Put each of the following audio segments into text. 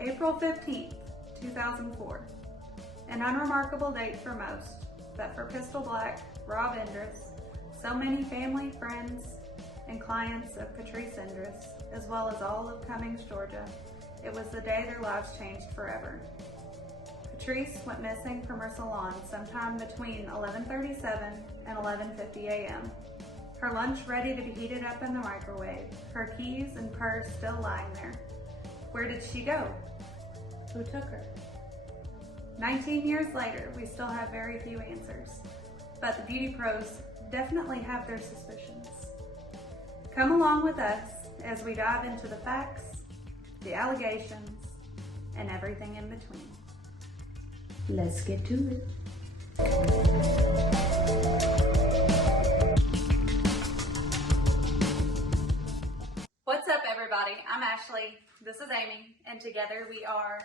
April 15th, 2004. An unremarkable date for most, but for Pistol Black, Rob Endres, so many family, friends, and clients of Patrice Endres, as well as all of Cummings, Georgia, it was the day their lives changed forever. Patrice went missing from her salon sometime between 11:37 and 11:50 a.m. Her lunch ready to be heated up in the microwave, her keys and purse still lying there. Where did she go? Who took her? 19 years later, we still have very few answers, but the beauty pros definitely have their suspicions. Come along with us as we dive into the facts, the allegations, and everything in between. Let's get to it. What's up, everybody? I'm Ashley. This is Amy, and together we are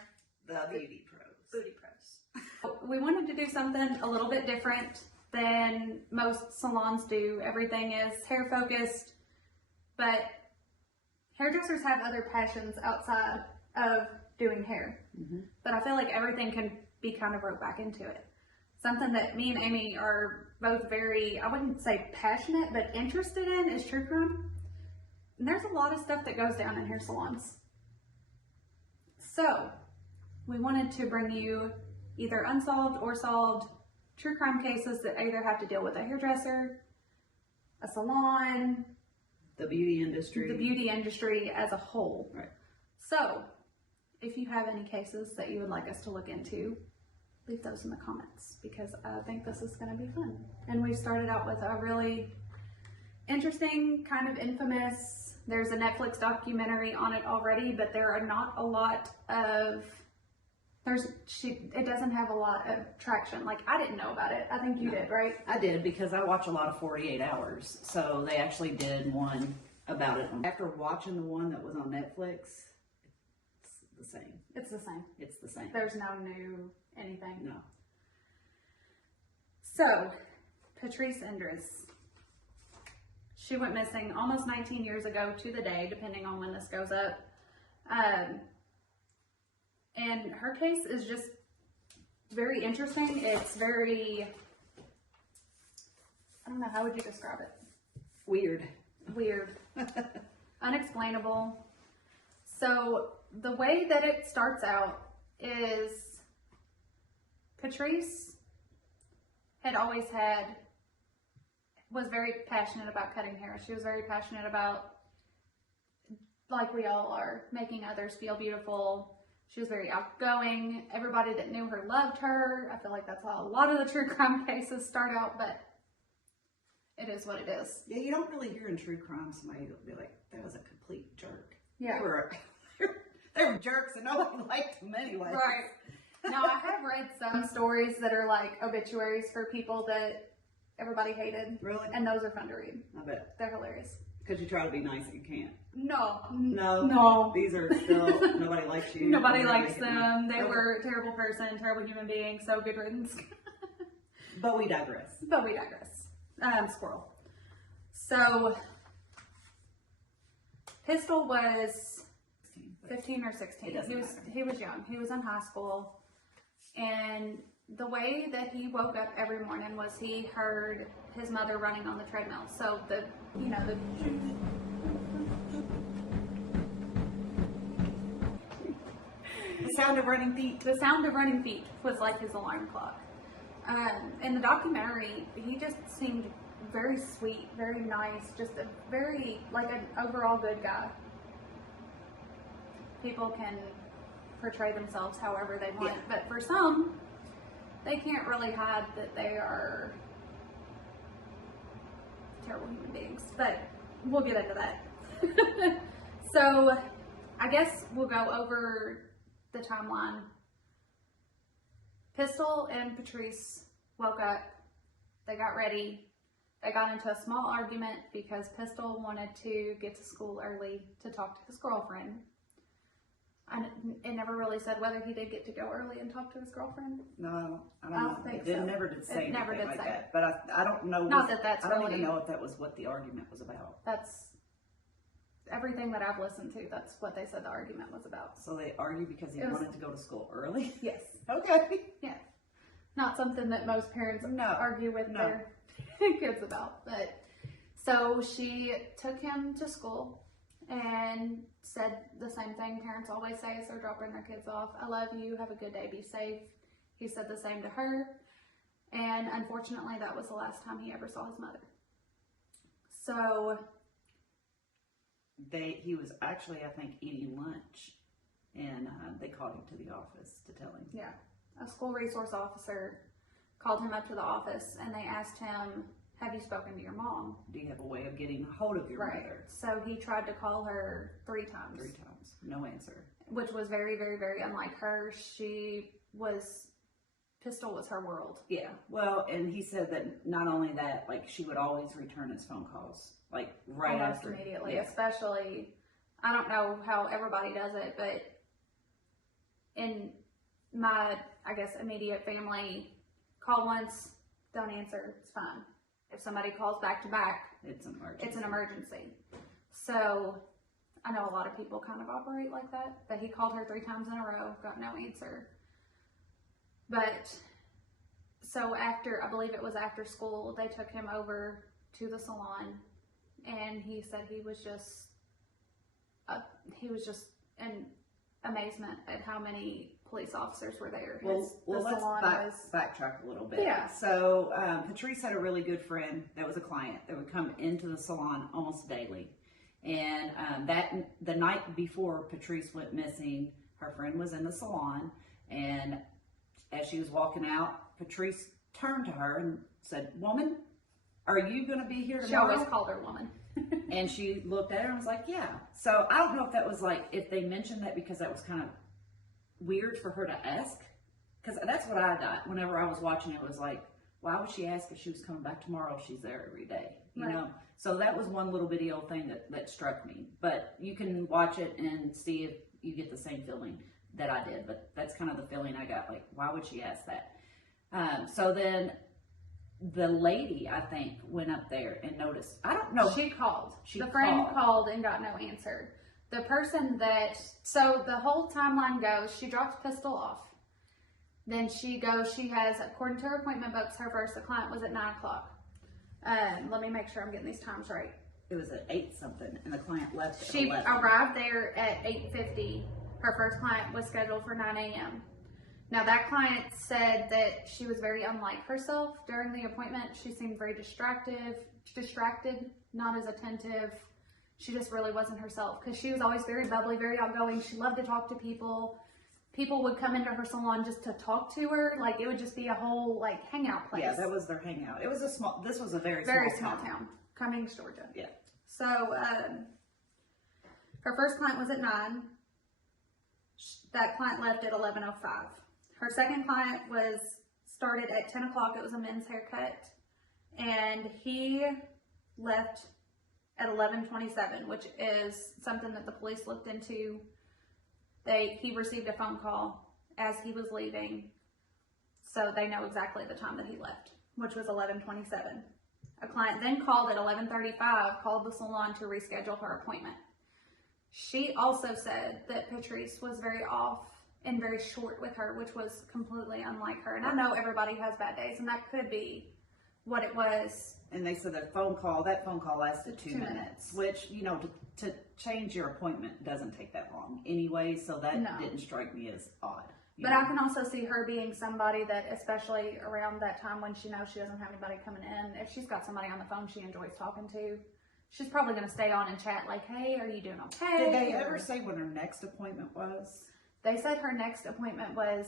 the Beauty Pros. Booty Pros. We wanted to do something a little bit different than most salons do. Everything is hair focused, but hairdressers have other passions outside of doing hair. But I feel like everything can be kind of roped back into it. Something that me and Amy are both very, I wouldn't say passionate, but interested in is true crime. And there's a lot of stuff that goes down in hair salons. So we wanted to bring you either unsolved or solved true crime cases that either have to deal with a hairdresser, a salon, the beauty industry as a whole. Right. So if you have any cases that you would like us to look into, leave those in the comments, because I think this is going to be fun. And we started out with a really interesting, kind of infamous, there's a Netflix documentary on it already, but there are not a lot of, it doesn't have a lot of traction. Like, I didn't know about it. I think you did, right? I did, because I watch a lot of 48 Hours. So they actually did one about it. After watching the one that was on Netflix, it's the same. It's the same. It's the same. There's no new anything. No. So, Patrice Endres. She went missing almost 19 years ago to the day, depending on when this goes up. And her case is just very interesting. It's very, I don't know, how would you describe it? Weird. Unexplainable. So the way that it starts out is Patrice was very passionate about cutting hair. She was very passionate about, like we all are, making others feel beautiful. She was very outgoing. Everybody that knew her loved her. I feel like that's how a lot of the true crime cases start out, but it is what it is. Yeah, you don't really hear in true crime somebody will be like, that was a complete jerk. Yeah. They were jerks and nobody liked them anyway. Right. Now, I have read some stories that are like obituaries for people that everybody hated. Really? And those are fun to read. I bet. They're hilarious. Because you try to be nice and you can't. No. These are still, nobody likes you. Nobody likes them. They were a terrible person, terrible human being, so good riddance. But we digress. Squirrel. So, Pistol was 15 or 16. He was young. He was in high school. And the way that he woke up every morning was he heard his mother running on the treadmill. So the sound of running feet. The sound of running feet was like his alarm clock. In the documentary, he just seemed very sweet, very nice, just a very, like, an overall good guy. People can portray themselves however they want, but for some, they can't really hide that they are terrible human beings, but we'll get into that. So, I guess we'll go over the timeline. Pistol and Patrice woke up, they got ready, they got into a small argument because Pistol wanted to get to school early to talk to his girlfriend. It never really said whether he did get to go early and talk to his girlfriend. No, I don't know. Think It so. never did say It never anything did like say that. But I don't know. Not that that's I don't really- even know if that was what the argument was about. That's everything that I've listened to, that's what they said the argument was about. So they argued because he wanted to go to school early? Yes. Okay. Yeah. Not something that most parents argue with their kids about. But so she took him to school and said the same thing parents always say as they're dropping their kids off. I love you. Have a good day. Be safe. He said the same to her. And unfortunately, that was the last time he ever saw his mother. So he was actually, I think, eating lunch, and they called him to the office to tell him. Yeah. A school resource officer called him up to the office, and they asked him, have you spoken to your mom? Do you have a way of getting a hold of your mother? So he tried to call her 3 times. 3 times. No answer. Which was very, very, very unlike her. Pistol was her world. Yeah. Well, and he said that not only that, like, she would always return his phone calls, like, right almost after. Immediately. Yeah. Especially, I don't know how everybody does it, but in my, I guess, immediate family, call once, don't answer, it's fine. If somebody calls back to back, it's an emergency. It's an emergency. So I know a lot of people kind of operate like that, but he called her 3 times in a row, got no answer. But so after, I believe it was after school, they took him over to the salon, and he said he was just in amazement at how many police officers were there. Well, let's backtrack a little bit. Yeah. So Patrice had a really good friend that was a client that would come into the salon almost daily. And the night before Patrice went missing, her friend was in the salon, and as she was walking out, Patrice turned to her and said, "Woman, are you going to be here tomorrow?" She always called her woman. And she looked at her and was like, "Yeah." So I don't know if that was like, if they mentioned that because that was kind of weird for her to ask, because that's what I got whenever I was watching it. Was like, why would she ask if she was coming back tomorrow if she's there every day, you know? So that was one little video thing that struck me. But you can watch it and see if you get the same feeling that I did. But that's kind of the feeling I got, like, why would she ask that? So then the lady, I think, went up there and noticed. I don't know. She called. The friend called and got no answer. The person so the whole timeline goes, she drops Pistol off. Then she has, according to her appointment books, her first client was at 9 o'clock. Let me make sure I'm getting these times right. It was at 8 something, and the client left at She 11. arrived there at 8:50. Her first client was scheduled for 9 a.m. Now, that client said that she was very unlike herself during the appointment. She seemed very distracted, not as attentive. She just really wasn't herself, because she was always very bubbly, very outgoing. She loved to talk to people. People would come into her salon just to talk to her. Like, it would just be a whole, like, hangout place. Yeah, that was their hangout. This was a very small town. Cummings, Georgia. Yeah. So, her first client was at 9. That client left at 11:05. Her second client started at 10 o'clock. It was a men's haircut. And he left at 11:27, which is something that the police looked into. He received a phone call as he was leaving, so they know exactly the time that he left, which was 11:27. A client then called at 11:35, called the salon to reschedule her appointment. She also said that Patrice was very off and very short with her, which was completely unlike her. And I know everybody has bad days, and that could be what it was. And they said that phone call lasted 2 minutes, which, you know, to change your appointment doesn't take that long anyway, so that didn't strike me as odd. But I can also see her being somebody that, especially around that time when she knows she doesn't have anybody coming in, if she's got somebody on the phone she enjoys talking to, she's probably going to stay on and chat like, "Hey, are you doing okay?" Did they ever say when her next appointment was? They said her next appointment was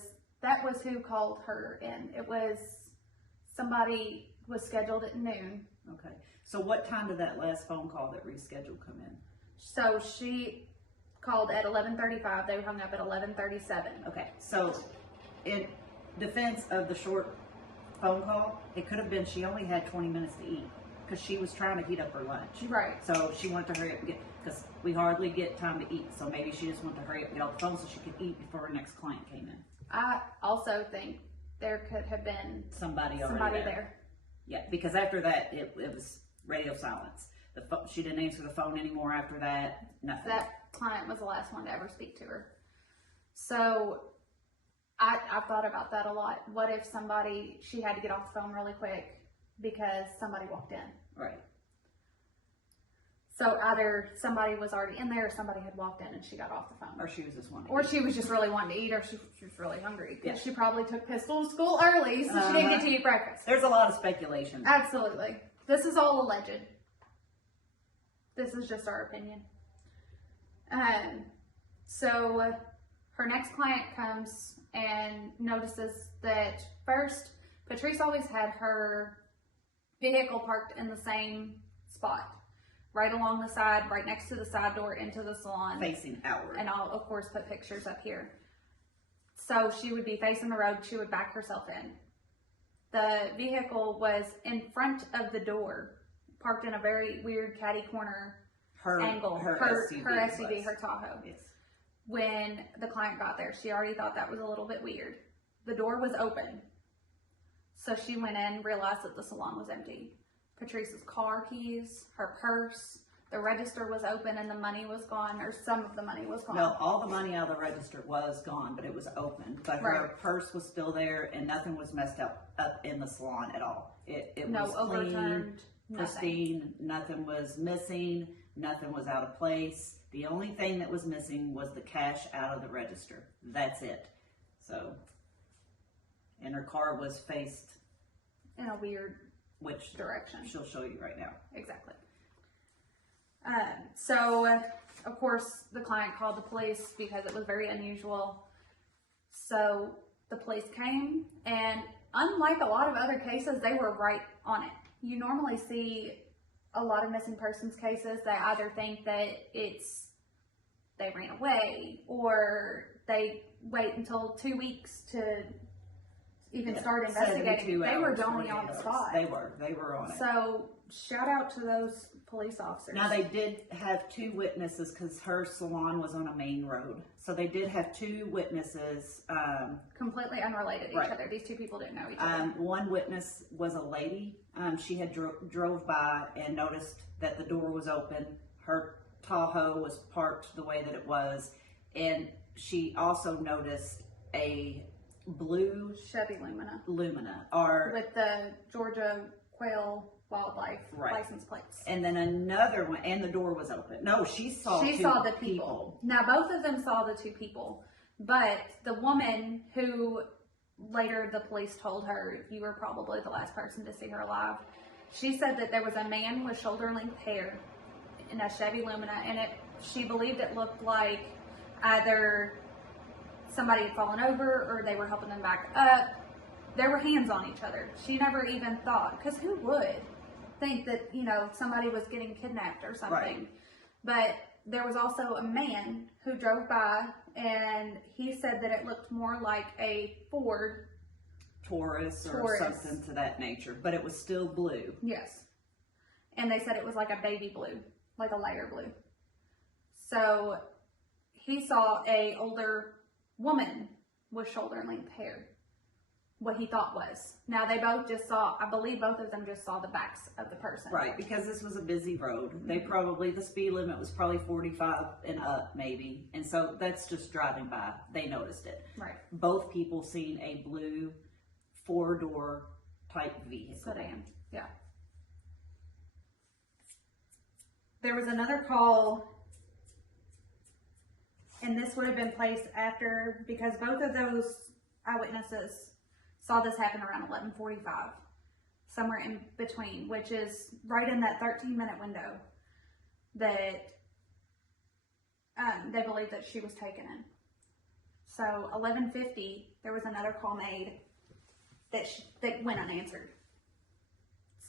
who called her in. It was somebody was scheduled at noon. Okay. So what time did that last phone call that rescheduled come in? So she called at 11:35. They hung up at 11:37. Okay. So in defense of the short phone call, it could have been she only had 20 minutes to eat because she was trying to heat up her lunch. Right. So she wanted to hurry up and because we hardly get time to eat. So maybe she just wanted to hurry up and get off the phone so she could eat before her next client came in. I also think there could have been somebody there. Yeah, because after that, it was radio silence. She didn't answer the phone anymore after that. Nothing. That client was the last one to ever speak to her. So I've thought about that a lot. What if she had to get off the phone really quick because somebody walked in? Right. So either somebody was already in there or somebody had walked in and she got off the phone. Or she was just wanting Or she was just really wanting to eat, or she was really hungry. Because Yeah. she probably took Pistol to school early, so she didn't get to eat breakfast. There's a lot of speculation. Absolutely. This is all alleged. This is just our opinion. So her next client comes and notices that first, Patrice always had her vehicle parked in the same spot, right along the side, right next to the side door into the salon. Facing outward. And I'll, of course, put pictures up here. So she would be facing the road. She would back herself in. The vehicle was in front of the door, parked in a very weird catty corner angle. Her SUV, her Tahoe. Yes. When the client got there, she already thought that was a little bit weird. The door was open. So she went in, realized that the salon was empty. Patrice's car keys, her purse, the register was open and the money was gone, or some of the money was gone. No, all the money out of the register was gone, but it was open. But her purse was still there, and nothing was messed up in the salon at all. It was clean, overturned, pristine. Nothing was missing. Nothing was out of place. The only thing that was missing was the cash out of the register. That's it. So, and her car was faced in a weird direction. She'll show you right now. Exactly. So, of course, the client called the police because it was very unusual. So the police came, and unlike a lot of other cases, they were right on it. You normally see a lot of missing persons cases. They either think that they ran away, or they wait until 2 weeks to even start investigating. They were only on the spot. They were on it. So shout out to those police officers. Now they did have 2 witnesses because her salon was on a main road. So they did have 2 witnesses. Completely unrelated to each other. These 2 people didn't know each other. One witness was a lady. She had drove by and noticed that the door was open. Her Tahoe was parked the way that it was. And she also noticed a blue Chevy Lumina. With the Georgia Quail Wildlife license plates. And then another one, and the door was open. No, she saw the people. Now both of them saw the 2 people, but the woman who later the police told her, you were probably the last person to see her alive. She said that there was a man with shoulder length hair in a Chevy Lumina, and she believed it looked like either somebody had fallen over or they were helping them back up. There were hands on each other. She never even thought, because who would think that, somebody was getting kidnapped or something. Right. But there was also a man who drove by, and he said that it looked more like a Ford Taurus or something to that nature, but it was still blue. Yes. And they said it was like a baby blue, like a lighter blue. So he saw a older woman with shoulder length hair. What he thought was. Now they both just saw, I believe both of them just saw the backs of the person. Right, because this was a busy road. The speed limit was probably 45 and up maybe. And so that's just driving by. They noticed it. Right. Both people seen a blue 4-door type vehicle. Sedan, yeah. There was another call, and this would have been placed after, because both of those eyewitnesses saw this happen around 11:45, somewhere in between, which is right in that 13-minute window that they believe that she was taken in. So 11:50, there was another call made that went unanswered.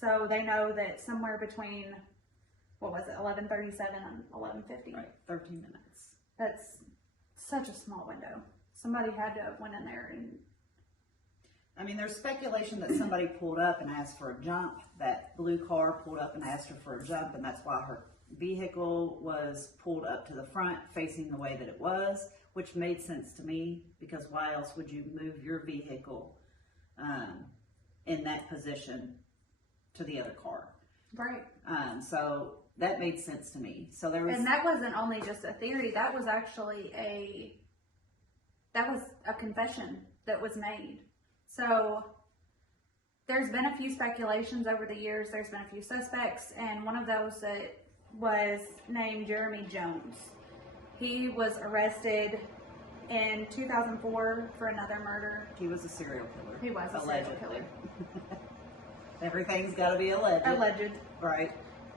So they know that somewhere between, 11:37 and 11:50. Right, 13 minutes. That's such a small window. Somebody had to have went in there and... there's speculation that somebody pulled up and asked for a jump. That blue car pulled up and asked her for a jump, and that's why her vehicle was pulled up to the front, facing the way that it was, which made sense to me, because why else would you move your vehicle in that position to the other car? Right. So That made sense to me. So there was, and that wasn't only just a theory. That was actually a confession that was made. So there's been a few speculations over the years. There's been a few suspects, and one of those that was named Jeremy Jones. He was arrested in 2004 for another murder. he was a serial killer. He was a Allegedly. serial killer. Everything's got to be alleged. Alleged. Right.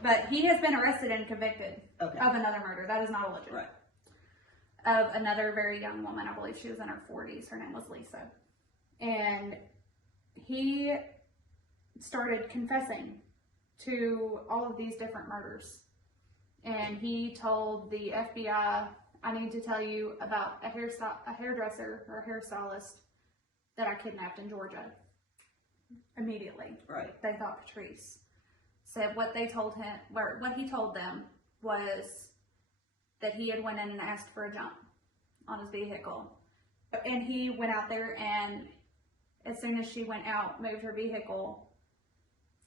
But he has been arrested and convicted Okay. of another murder. That is not alleged. Right. Of another very young woman. I believe she was in her 40s. Her name was Lisa. And he started confessing to all of these different murders. And he told the FBI, I need to tell you about a hairdresser or a hairstylist that I kidnapped in Georgia. Immediately. Right. They thought Patrice. Said what they told him, or what he told them was that he had went in and asked for a jump on his vehicle. And he went out there, and as soon as she went out, moved her vehicle,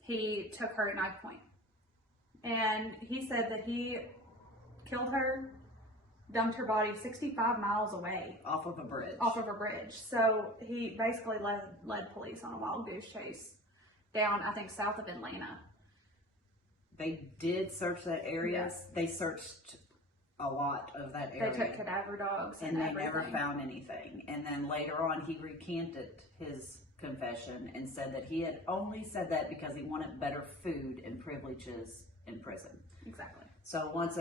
he took her at knife point. And he said that he killed her, dumped her body 65 miles away. Off of a bridge. Off of a bridge. So he basically led police on a wild goose chase down, I think, south of Atlanta. They did search that area. Yes. They searched a lot of that area. They took cadaver dogs and they everything. never found anything. And then later on, he recanted his confession and said that he had only said that because he wanted better food and privileges in prison. Exactly. So once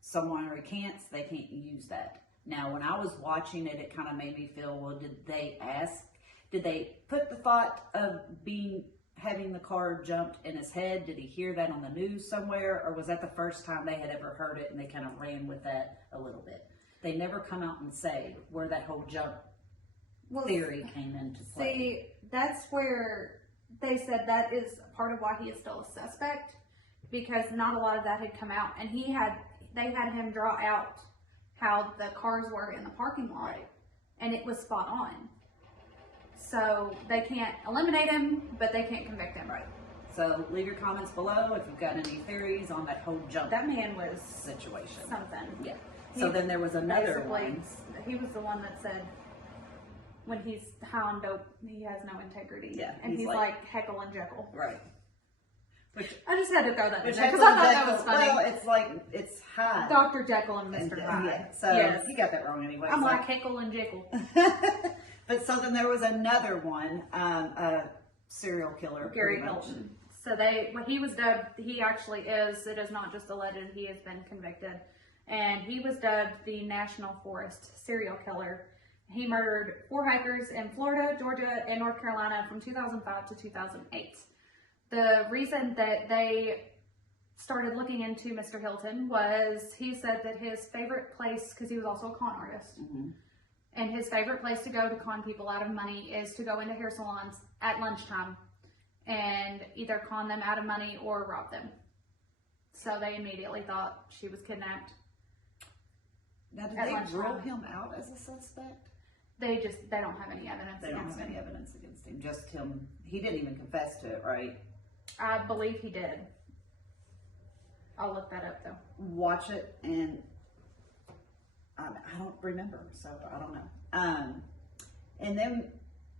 someone recants, they can't use that. Now, when I was watching it, it kind of made me feel, well, did they put the thought of having the car jumped in his head? Did he hear that on the news somewhere? Or was that the first time they had ever heard it and they kind of ran with that a little bit? They never come out and say where that whole jump theory came into play. See, that's where they said that is part of why he is still a suspect, because not a lot of that had come out. And they had him draw out how the cars were in the parking lot. Right. And it was spot on. So they can't eliminate him, but they can't convict him. Right. So leave your comments below if you've got any theories on that whole jump That man was situation. something. Yeah. So then there was another one. He was the one that said when he's high on dope, he has no integrity. Yeah. And he's like Heckle and Jekyll. Right. I just had to throw that in Which there because I thought that was funny. Well, it's Hyde. Dr. Jekyll and Mr. Hyde. Yeah. So yes. he got that wrong anyway. I'm like Heckle and Jekyll. But so then there was another one, a serial killer. Gary Hilton. So he was dubbed, he actually is, it is not just alleged, he has been convicted. And he was dubbed the National Forest serial killer. He murdered 4 hikers in Florida, Georgia, and North Carolina from 2005 to 2008. The reason that they started looking into Mr. Hilton was he said that his favorite place, because he was also a con artist, and his favorite place to go to con people out of money is to go into hair salons at lunchtime and either con them out of money or rob them. So they immediately thought she was kidnapped. Now, did they rule him out as a suspect? They don't have any evidence They don't against have him. any evidence against him. Just him. He didn't even confess to it, right? I believe he did. I'll look that up though. Watch it, and I don't remember, so I don't know. And then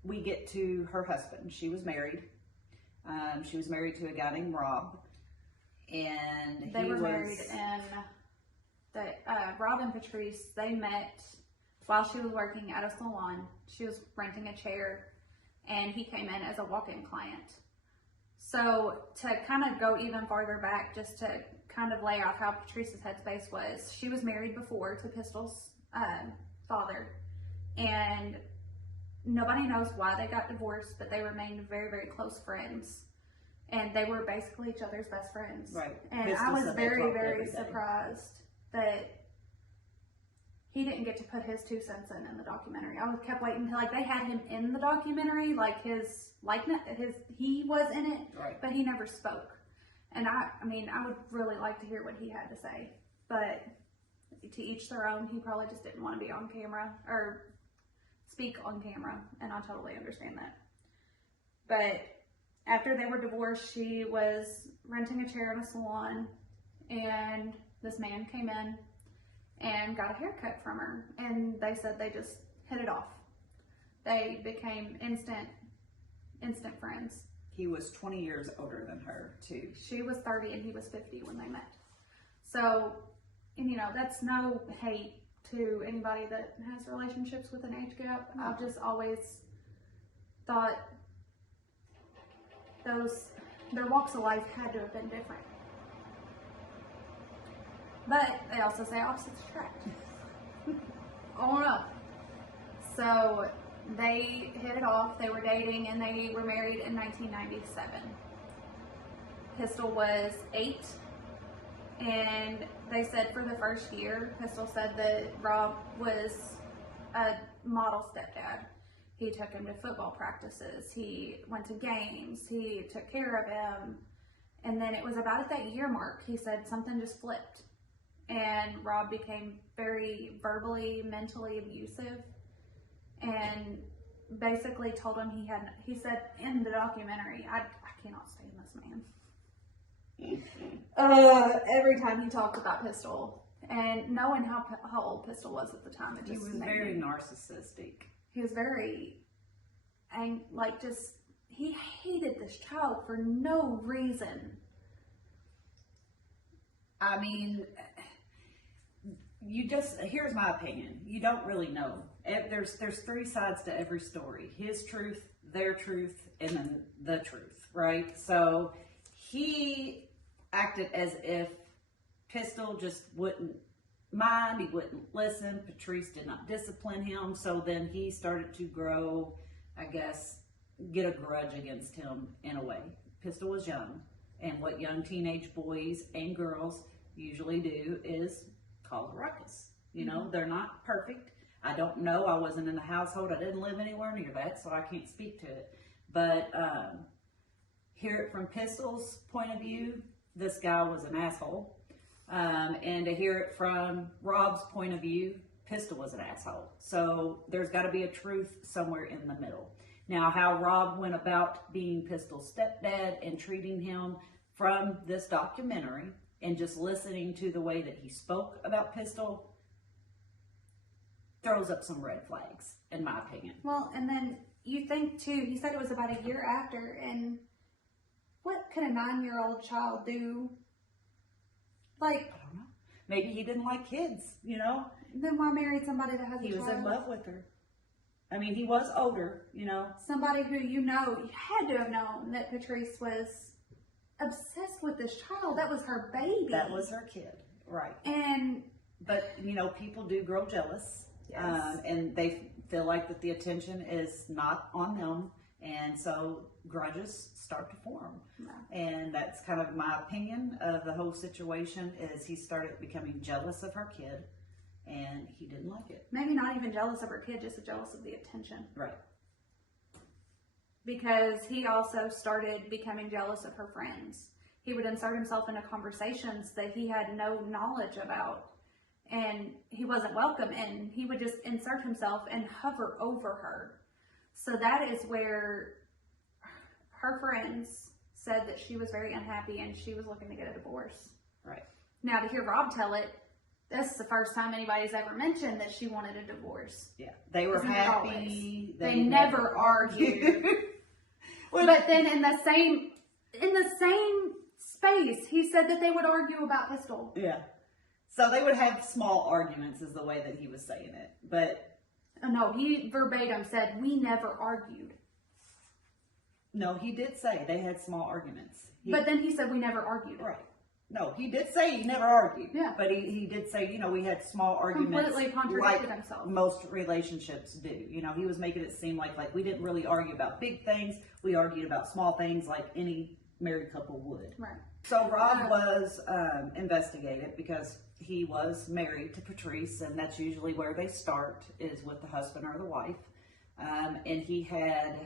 we get to her husband. She was married. She was married to a guy named Rob, and They were married, and Rob and Patrice, they met while she was working at a salon. She was renting a chair, and he came in as a walk-in client. So to kind of go even farther back, just to kind of lay out how Patrice's headspace was, she was married before to Pistol's father, and nobody knows why they got divorced, but they remained very, very close friends. And they were basically each other's best friends. Right. And Pistol I was said they very, talked very every day. surprised that he didn't get to put his 2 cents in the documentary. I kept waiting until they had him in the documentary, his likeness, he was in it, Right. but he never spoke. And I would really like to hear what he had to say, but to each their own. He probably just didn't want to be on camera or speak on camera, and I totally understand that. But after they were divorced, she was renting a chair in a salon, and this man came in and got a haircut from her, and they said they just hit it off. They became instant friends. He was 20 years older than her, too. She was 30 and he was 50 when they met. So, and you know, that's no hate to anybody that has relationships with an age gap. I've just always thought their walks of life had to have been different. But they also say opposites attract. Oh no. So they hit it off, they were dating, and they were married in 1997. Pistol was 8, and they said for the first year, Pistol said that Rob was a model stepdad. He took him to football practices, he went to games, he took care of him, and then it was about at that year mark, he said something just flipped, and Rob became very verbally, mentally abusive, and basically told him he said in the documentary, I cannot stand this man. Every time he talked about Pistol, and knowing how old Pistol was at the time, it just he was very narcissistic. He was very, and he hated this child for no reason. I mean, here's my opinion. You don't really know. There's 3 sides to every story. His truth, their truth, and then the truth, right? So he acted as if Pistol just wouldn't mind, he wouldn't listen. Patrice did not discipline him, so then he started to grow, I guess, get a grudge against him in a way. Pistol was young, and what young teenage boys and girls usually do is cause a ruckus. You know, they're not perfect. I don't know. I wasn't in the household. I didn't live anywhere near that, so I can't speak to it. But hear it from Pistol's point of view, this guy was an asshole. And to hear it from Rob's point of view, Pistol was an asshole. So there's got to be a truth somewhere in the middle. Now, how Rob went about being Pistol's stepdad and treating him from this documentary and just listening to the way that he spoke about Pistol throws up some red flags, in my opinion. Well, and then you think too, he said it was about a year after, and what could a 9-year-old child do? Like, I don't know. Maybe he didn't like kids, you know? Then why marry somebody that has a child? He was in love with her. I mean, he was older, you know? Somebody who you had to have known that Patrice was obsessed with this child. That was her baby. That was her kid, right. But, you know, people do grow jealous. Yes. And they feel like that the attention is not on them. And so grudges start to form. Yeah. And that's kind of my opinion of the whole situation is he started becoming jealous of her kid and he didn't like it. Maybe not even jealous of her kid, just jealous of the attention. Right. Because he also started becoming jealous of her friends. He would insert himself into conversations that he had no knowledge about and he wasn't welcome in. He would just insert himself and hover over her. So that is where her friends said that she was very unhappy and she was looking to get a divorce. Right. Now to hear Rob tell it, this is the first time anybody's ever mentioned that she wanted a divorce. Yeah. They were happy. They never argued. Well, but then in the same space, he said that they would argue about Pistol. Yeah. So they would have small arguments is the way that he was saying it. But no, he verbatim said, we never argued. No, he did say they had small arguments. But then he said we never argued. Right. No, he did say he never argued. Yeah. But he did say, you know, we had small arguments. Completely contradicted himself. Most relationships do. You know, he was making it seem like we didn't really argue about big things. We argued about small things like any married couple would. Right. So Rob was investigated because he was married to Patrice, and that's usually where they start, is with the husband or the wife. And he had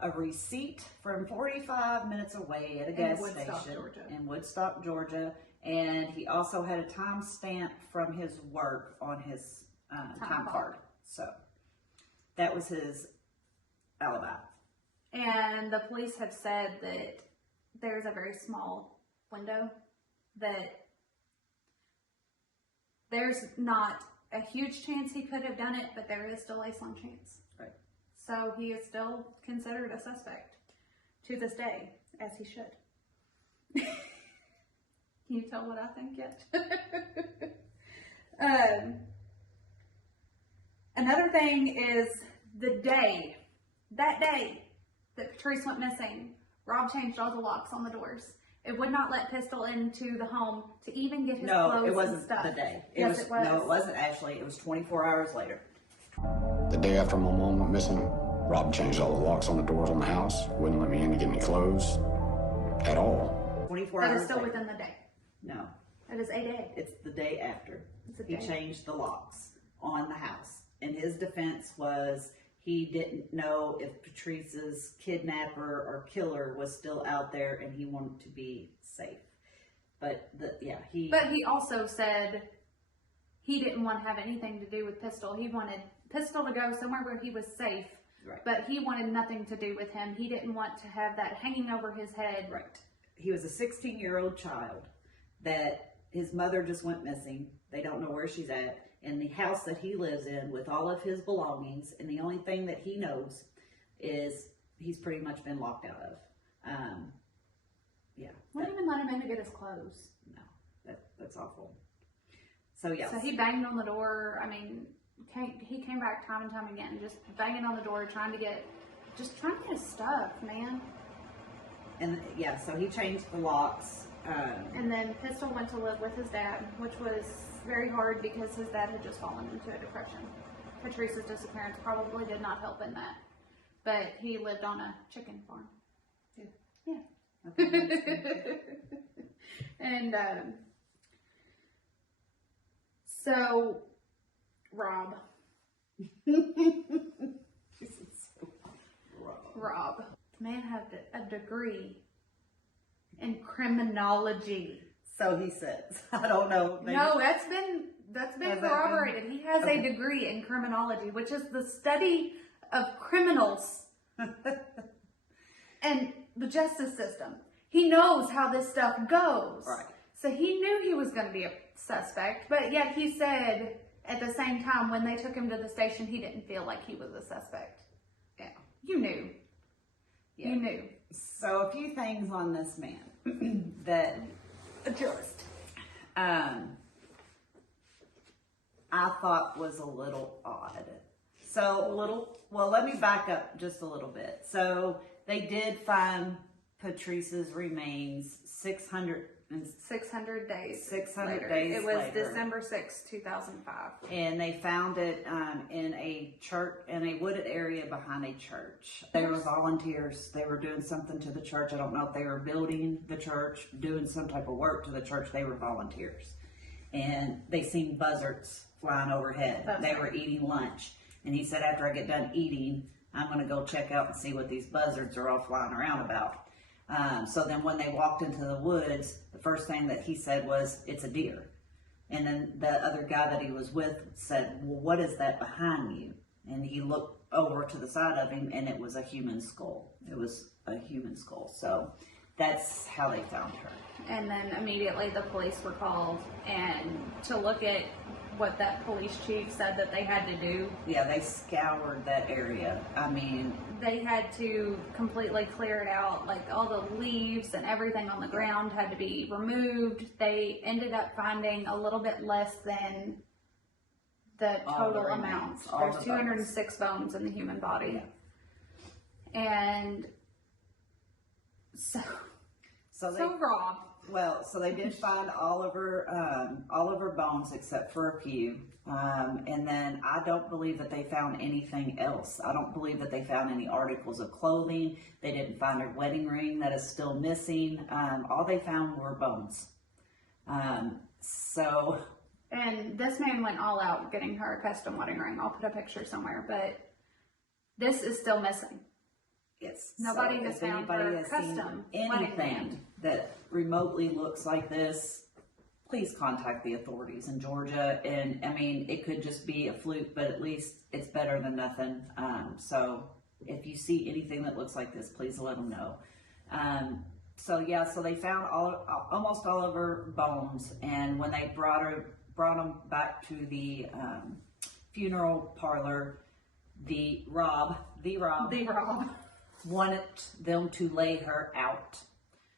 a receipt from 45 minutes away at a gas station in Woodstock, Georgia. And he also had a time stamp from his work on his time card. So that was his alibi. And the police have said that there's a very small window that there's not a huge chance he could have done it, but there is still a slim chance. Right. So he is still considered a suspect to this day, as he should. Can you tell what I think yet? Another thing is that day that Patrice went missing, Rob changed all the locks on the doors. It would not let Pistol into the home to even get his clothes and stuff. No, it wasn't the day. It was. No, it wasn't actually. It was 24 hours later. The day after my mom went missing, Rob changed all the locks on the doors on the house, wouldn't let me in to get any clothes at all. 24 That hours is still later. within the day. No, It is a day. it's the day after. It's a He day. changed the locks on the house. And his defense was he didn't know if Patrice's kidnapper or killer was still out there and he wanted to be safe. But he also said he didn't want to have anything to do with Pistol. He wanted Pistol to go somewhere where he was safe. Right. But he wanted nothing to do with him. He didn't want to have that hanging over his head. Right. He was a 16-year-old child that his mother just went missing. They don't know where she's at. In the house that he lives in with all of his belongings, and the only thing that he knows is he's pretty much been locked out of. Yeah. Wouldn't even let him in to get his clothes. No, that's awful. So yeah. So he banged on the door. I mean, he came back time and time again, just banging on the door, trying to get his stuff, man. And yeah, so he changed the locks. And then Pistol went to live with his dad, which was very hard because his dad had just fallen into a depression. Patrice's disappearance probably did not help in that. But he lived on a chicken farm. Yeah. Okay, And so Rob. Rob. The man had a degree in criminology. So he says. I don't know. Maybe. No, that's been corroborated. He has a degree in criminology, which is the study of criminals and the justice system. He knows how this stuff goes. Right. So he knew he was going to be a suspect, but yet he said at the same time when they took him to the station, he didn't feel like he was a suspect. Yeah. You knew. Yeah. You knew. So a few things on this man that Just. I thought was a little odd. Well, let me back up just a little bit. So they did find Patrice's remains 600 days. 600 later. days It was later. December 6, 2005. And they found it in a church, in a wooded area behind a church. They were volunteers. They were doing something to the church. I don't know if they were building the church, doing some type of work to the church. They were volunteers. And they seen buzzards flying overhead. They were eating lunch. And he said, after I get done eating, I'm going to go check out and see what these buzzards are all flying around about. So then when they walked into the woods, the first thing that he said was, it's a deer. And then the other guy that he was with said, well, what is that behind you? And he looked over to the side of him, and it was a human skull. It was a human skull. So that's how they found her. And then immediately the police were called, and to look at what that police chief said that they had to do. Yeah, they scoured that area. I mean, they had to completely clear it out. Like all the leaves and everything on the ground had to be removed. They ended up finding a little bit less than the total amount. There's 206 bones in the human body. Yeah. And so Rob. Well, so they did find all of her bones except for a few. And then I don't believe that they found anything else. I don't believe that they found any articles of clothing. They didn't find her wedding ring that is still missing. All they found were bones. And this man went all out getting her a custom wedding ring. I'll put a picture somewhere, but this is still missing. Yes. Nobody has found her custom wedding ring that remotely looks like this. Please contact the authorities in Georgia. And I mean, it could just be a fluke, but at least it's better than nothing. So if you see anything that looks like this, please let them know. So yeah, so they found almost all of her bones, and when they brought them back to the funeral parlor, the Rob wanted them to lay her out.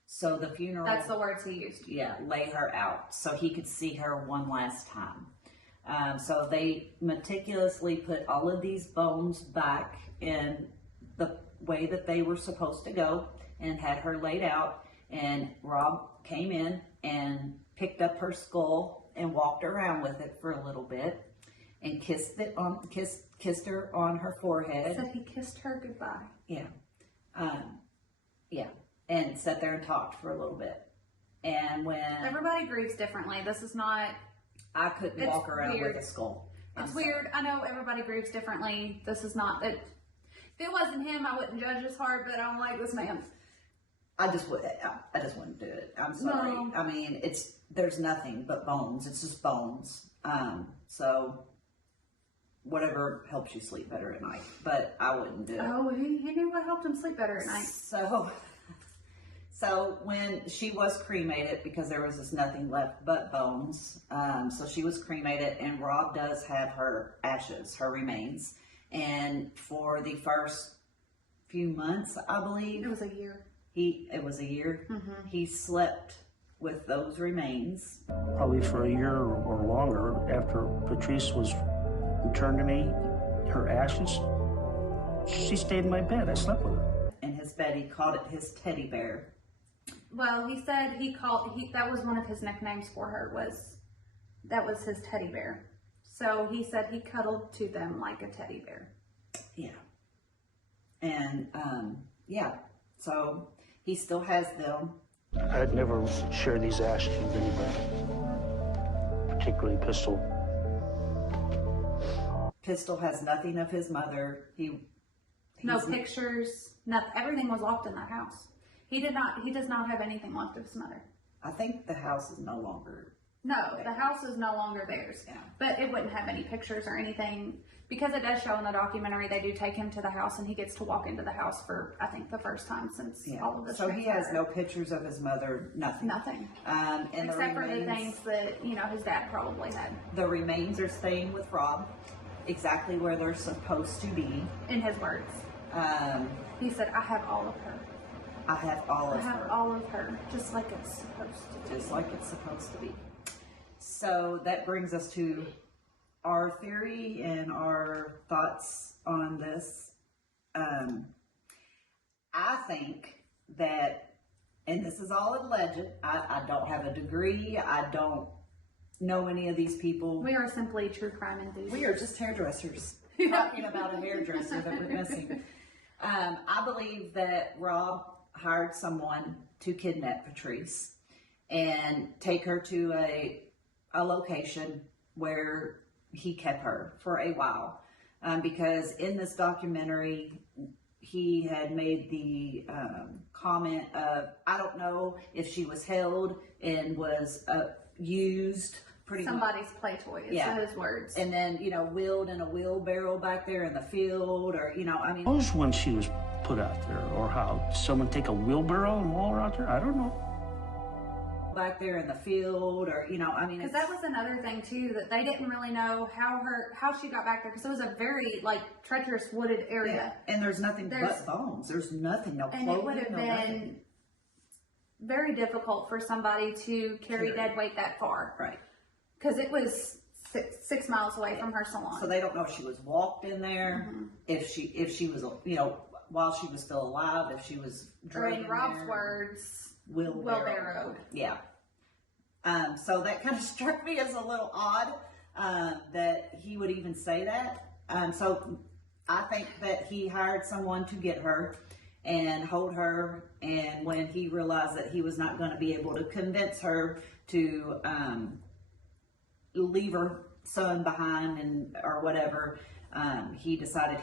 So the funeral, That's the words he used. yeah, lay her out so he could see her one last time. So they meticulously put all of these bones back in the way that they were supposed to go and had her laid out. And Rob came in and picked up her skull and walked around with it for a little bit and kissed her on her forehead. Said he kissed her goodbye. Yeah. Yeah. And sat there and talked for a little bit. And when Everybody grieves differently. This is not... I couldn't walk around weird. with a skull. It's weird. I know everybody grieves differently. This is not... If it wasn't him, I wouldn't judge his heart, but I don't like this man. I just wouldn't do it. I'm sorry. No. I mean, there's nothing but bones. It's just bones. So whatever helps you sleep better at night, but I wouldn't do it. Oh, he knew what helped him sleep better at night. So when she was cremated, because there was just nothing left but bones, so she was cremated, and Rob does have her ashes, her remains, and for the first few months, I believe, It was a year. it was a year, he slept with those remains. Probably for a year or longer after Patrice was returned to me, her ashes, she stayed in my bed. I slept with her. In his bed, he called it his teddy bear. Well, he said that was one of his nicknames for her, that was his teddy bear. So he said he cuddled to them like a teddy bear. Yeah. And, yeah. So he still has them. I'd never share these ashes with anybody, particularly Pistol. Pistol has nothing of his mother. No pictures, nothing. Everything was locked in that house. He does not have anything left of his mother. I think the house is no longer. No, the house is no longer theirs. Yeah. But it wouldn't have any pictures or anything, because it does show in the documentary they do take him to the house and he gets to walk into the house for, I think, the first time since all of this. So he has no pictures of his mother, nothing. Nothing. And Except for the things that, his dad probably had. The remains are staying with Rob, exactly where they're supposed to be. In his words. He said, I have all of her. I have all of her. Just like it's supposed to be. Just like it's supposed to be. So that brings us to our theory and our thoughts on this. I think that, and this is all alleged, I don't have a degree, I don't know any of these people. We are simply true crime enthusiasts. We are just hairdressers talking about a hairdresser that we're missing. I believe that Rob hired someone to kidnap Patrice and take her to a location where he kept her for a while. Because in this documentary, he had made the comment of, I don't know if she was held and was used pretty somebody's play toy, is his words. And then, wheeled in a wheelbarrow back there in the field, or, Who knows when she was put out there, or how? Someone take a wheelbarrow and haul her out there? I don't know. Back there in the field, or, Because that was another thing, too, that they didn't really know how she got back there, because it was a very, treacherous wooded area. Yeah. And there's nothing but bones. There's nothing, no clothing, and it would have been nothing. Very difficult for somebody to carry dead weight that far. Right. Because it was 6 miles away from her salon. So they don't know if she was walked in there, if she was, while she was still alive, if she was driven in Rob's there, words, wheelbarrow. Yeah. So that kind of struck me as a little odd that he would even say that. So I think that he hired someone to get her and hold her, and when he realized that he was not going to be able to convince her to leave her son behind or whatever, he decided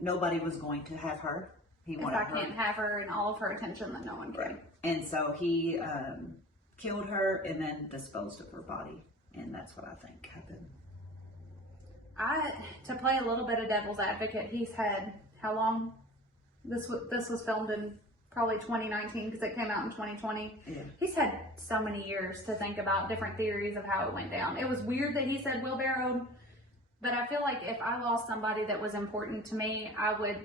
nobody was going to have her. He wanted her. If I can't have her and all of her attention, then no one can. Right. And so he killed her and then disposed of her body, and that's what I think happened. To play a little bit of devil's advocate, he's had how long? This was filmed in probably 2019 because it came out in 2020. Yeah. He's had so many years to think about different theories of how it went down. It was weird that he said wheelbarrowed, but I feel like if I lost somebody that was important to me, I would,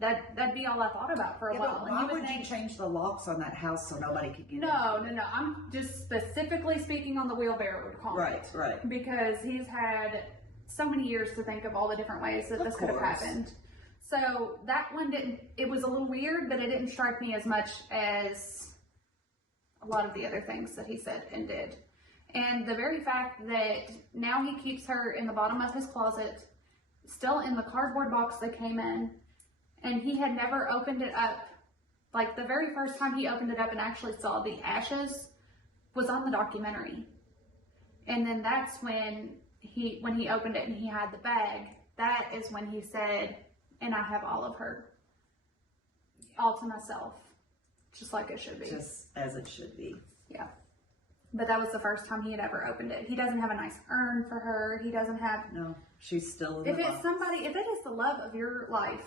that'd be all I thought about for a while. But why would you change the locks on that house so nobody could get in? No. I'm just specifically speaking on the wheelbarrow comment. Right. Because he's had so many years to think of all the different ways that this could have happened. So that one didn't, it was a little weird, but it didn't strike me as much as a lot of the other things that he said and did. And the very fact that now he keeps her in the bottom of his closet, still in the cardboard box they came in, and he had never opened it up. Like the very first time he opened it up and actually saw the ashes was on the documentary. And then that's when he opened it and he had the bag, that is when he said, and I have all of her, all to myself, just like it should be. Just as it should be. Yeah. But that was the first time he had ever opened it. He doesn't have a nice urn for her. He doesn't have... No, she's still in if the it's box. somebody, if it is the love of your life,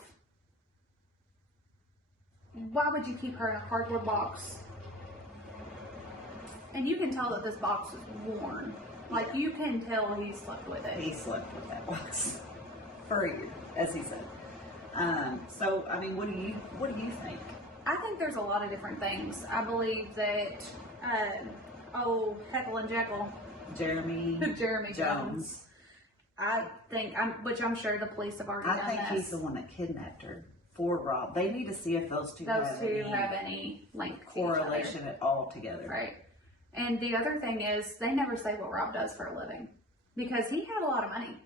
why would you keep her in a cardboard box? And you can tell that this box is worn. Like, you can tell he slept with it. He slept with that box for a year, as he said. So, I mean, what do you think? I think there's a lot of different things. I believe that, Heckle and Jekyll. Jeremy Jones. I think, which I'm sure the police have already done I think this. he's the one that kidnapped her for Rob. They need to see if those two have any link correlation at all together. Right. And the other thing is, they never say what Rob does for a living. Because he had a lot of money.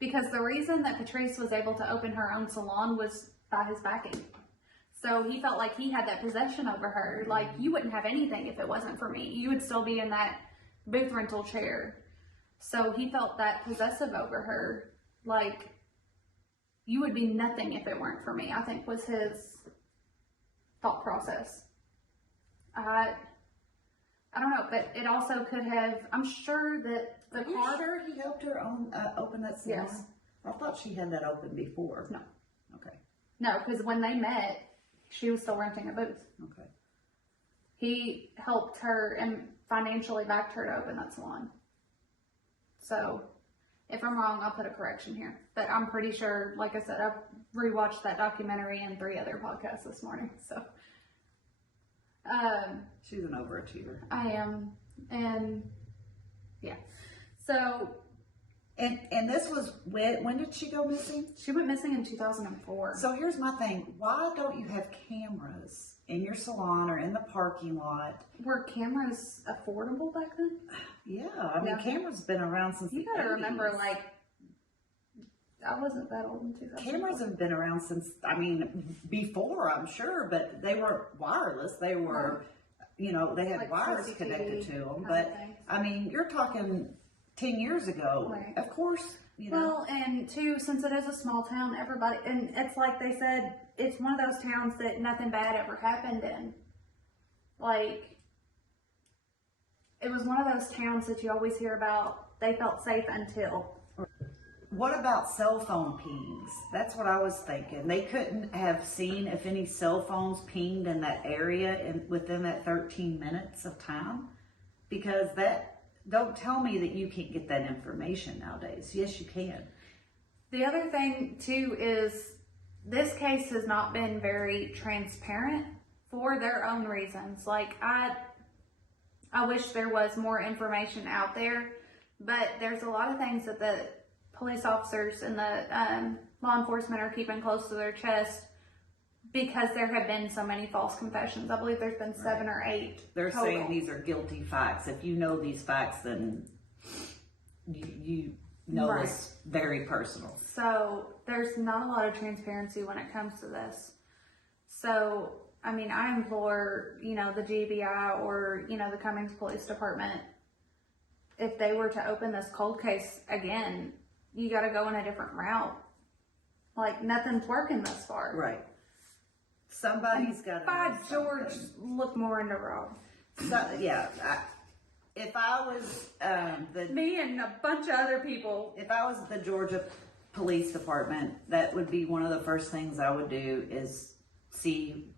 Because the reason that Patrice was able to open her own salon was by his backing. So he felt like he had that possession over her. Like, you wouldn't have anything if it wasn't for me. You would still be in that booth rental chair. So he felt that possessive over her. Like, you would be nothing if it weren't for me, I think was his thought process. I don't know, but it also could have, I'm sure that the car... Sure he helped her open that salon? Yes. I thought she had that open before. No. Okay. No, because when they met, she was still renting a booth. Okay. He helped her and financially backed her to open that salon. So, if I'm wrong, I'll put a correction here. But I'm pretty sure, like I said, I've rewatched that documentary and 3 other podcasts this morning. So, she's an overachiever. I am, and yeah. So, and this was when did she go missing? she went missing in 2004. So here's my thing: why don't you have cameras in your salon or in the parking lot? Were cameras affordable back then? Yeah, I mean, cameras been around since You the gotta 80s. remember, like, I wasn't that old in 2004. Cameras have been around since, I mean, before, I'm sure, but they were wireless. They were, you know, they had Like wires CCTV connected to them. kind of But, thing. I mean, you're talking 10 years ago. Right. Of course, you know. Well, and too, since it is a small town, everybody, and it's like they said, it's one of those towns that nothing bad ever happened in. Like, it was one of those towns that you always hear about, they felt safe until. What about cell phone pings? That's what I was thinking. They couldn't have seen if any cell phones pinged in that area within that 13 minutes of time, because don't tell me that you can't get that information nowadays. Yes, you can. The other thing too is this case has not been very transparent for their own reasons. Like, I wish there was more information out there, but there's a lot of things that the police officers and the law enforcement are keeping close to their chest because there have been so many false confessions. I believe there's been 7 or 8. They're total. saying these are guilty facts. If you know these facts, then you know Right. this very personal. So there's not a lot of transparency when it comes to this. So, I mean, I implore, you know, the GBI or, you know, the Cummings Police Department, if they were to open this cold case again, you got to go in a different route. Like, nothing's working thus far. Right. Somebody's got to. By George, look more into Rob. So, yeah. If I was Me and a bunch of other people. if I was the Georgia Police Department, that would be one of the first things I would do is see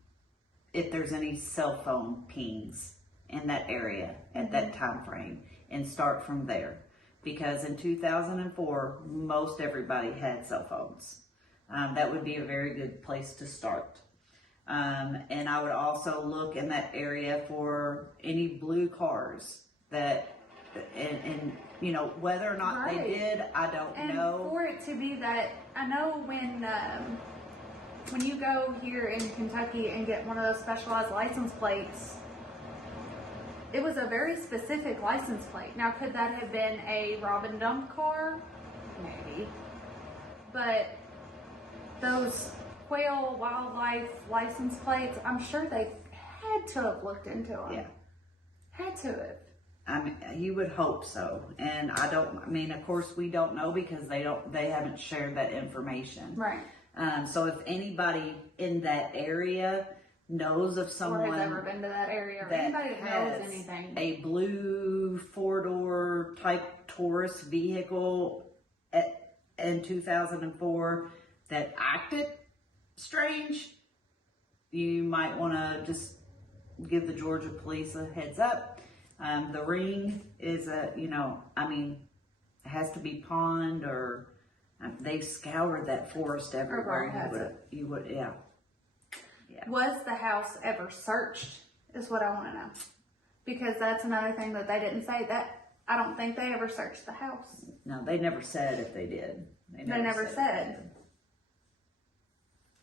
if there's any cell phone pings in that area at that time frame, and start from there. Because in 2004, most everybody had cell phones. That would be a very good place to start. And I would also look in that area for any blue cars that, and you know, whether or not they did, I don't know. And for it to be that, I know when you go here in Kentucky and get one of those specialized license plates, it was a very specific license plate. Now, could that have been a rob and dump car? Maybe. But those Quail Wildlife license plates, I'm sure they had to have looked into them. Yeah. Had to have. I mean, you would hope so. And I mean, of course we don't know because they haven't shared that information. Right. So if anybody in that area knows of someone or has ever been to that area, or that anybody that knows has anything, a blue 4-door type tourist vehicle in 2004 that acted strange, you might want to just give the Georgia police a heads up. The ring is I mean, it has to be pond, or they've scoured that forest everywhere. You would, yeah. Was the house ever searched is what I want to know. Because that's another thing that they didn't say. That I don't think they ever searched the house. No, they never said if they did. They never said.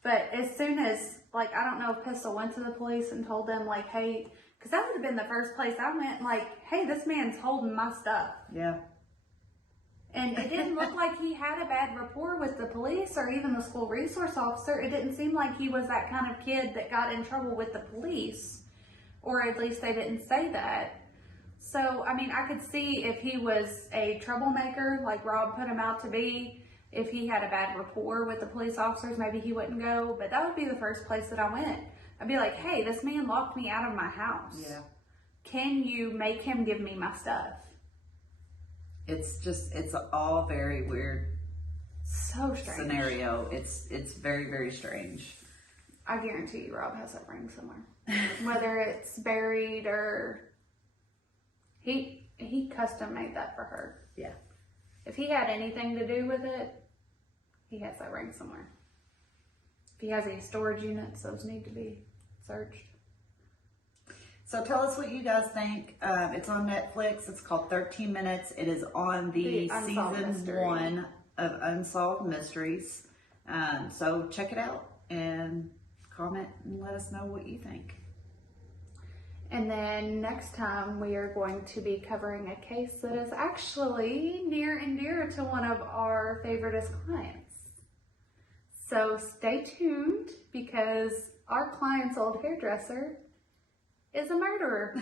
But as soon as, like, I don't know if Pistol went to the police and told them, like, hey, because that would have been the first place I went, like, hey, this man's holding my stuff. Yeah. And it didn't look like he had a bad rapport with the police or even the school resource officer. It didn't seem like he was that kind of kid that got in trouble with the police. Or at least they didn't say that. So, I mean, I could see if he was a troublemaker, like Rob put him out to be. If he had a bad rapport with the police officers, maybe he wouldn't go. But that would be the first place that I went. I'd be like, hey, this man locked me out of my house. Yeah. Can you make him give me my stuff? It's all very weird. So strange. Scenario. It's very, very strange. I guarantee you Rob has that ring somewhere. Whether it's buried or he custom made that for her. Yeah. If he had anything to do with it, he has that ring somewhere. If he has any storage units, those need to be searched. So tell us what you guys think. It's on Netflix. It's called 13 Minutes. It is on the season 1 of Unsolved Mysteries. So check it out and comment and let us know what you think. And then next time we are going to be covering a case that is actually near and dear to one of our favoriteest clients. So stay tuned because our client's old hairdresser is a murderer.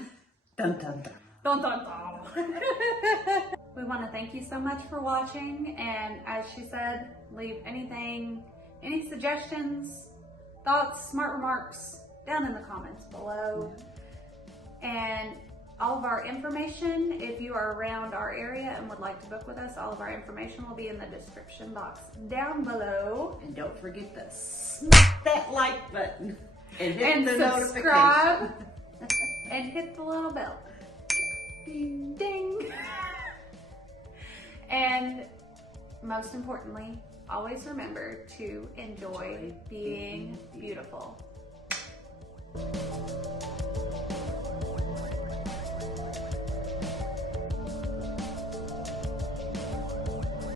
Dun dun dun. Dun dun dun. We want to thank you so much for watching, and as she said, leave any suggestions, thoughts, smart remarks down in the comments below. And all of our information, if you are around our area and would like to book with us, all of our information will be in the description box down below. And don't forget to smack that like button and hit the subscribe notification. And hit the little bell. Ding, ding. And most importantly, always remember to enjoy being beautiful.